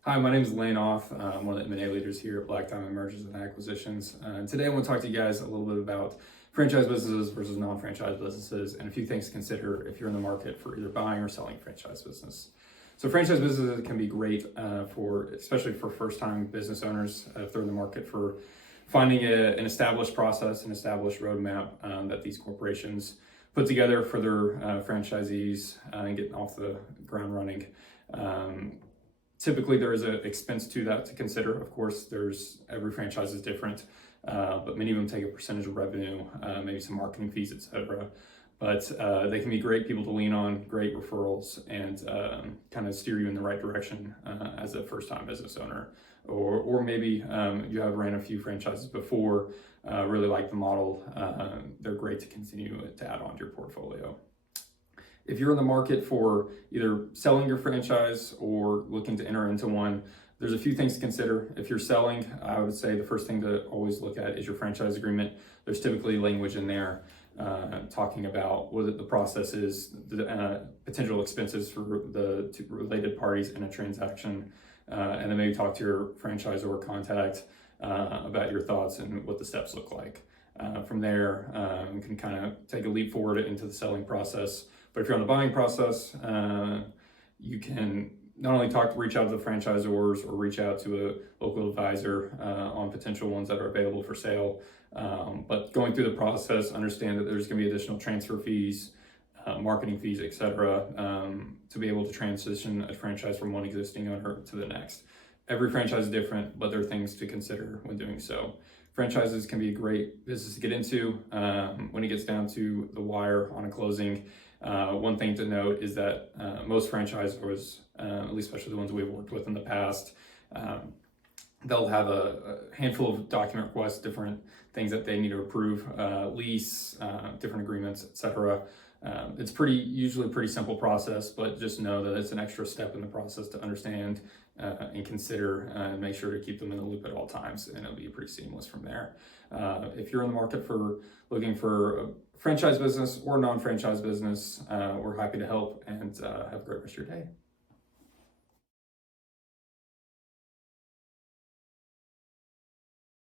Hi, my name is Auth. I'm one of the M&A leaders here at Black Diamond Mergers and Acquisitions. Today I want to talk to you guys a little bit about franchise businesses versus non-franchise businesses and a few things to consider if you're in the market for either buying or selling a franchise business. So franchise businesses can be great especially for first-time business owners if they're in the market for finding an established process, an established roadmap that these corporations put together for their franchisees and getting off the ground running. Typically, there is an expense to that to consider. Of course, every franchise is different, but many of them take a percentage of revenue, maybe some marketing fees, etc. But they can be great people to lean on, great referrals, and kind of steer you in the right direction as a first-time business owner. Or maybe you have ran a few franchises before, really like the model. They're great to continue to add on to your portfolio. If you're in the market for either selling your franchise or looking to enter into one, there's a few things to consider. If you're selling, I would say the first thing to always look at is your franchise agreement. There's typically language in there talking about what the process is, the potential expenses for the two related parties in a transaction, and then maybe talk to your franchisor contact about your thoughts and what the steps look like. From there, you can kind of take a leap forward into the selling process. But if you're on the buying process, you can not only reach out to the franchisors or reach out to a local advisor on potential ones that are available for sale. But going through the process, understand that there's going to be additional transfer fees, marketing fees, etc., to be able to transition a franchise from one existing owner to the next. Every franchise is different, but there are things to consider when doing so. Franchises can be a great business to get into when it gets down to the wire on a closing. One thing to note is that most franchisors, at least especially the ones we've worked with in the past, they'll have a handful of document requests, different things that they need to approve, lease, different agreements, etc. It's usually a pretty simple process, but just know that it's an extra step in the process to understand and consider and make sure to keep them in the loop at all times, and it'll be pretty seamless from there. If you're in the market for looking for a franchise business or non-franchise business, we're happy to help, and have a great rest of your day.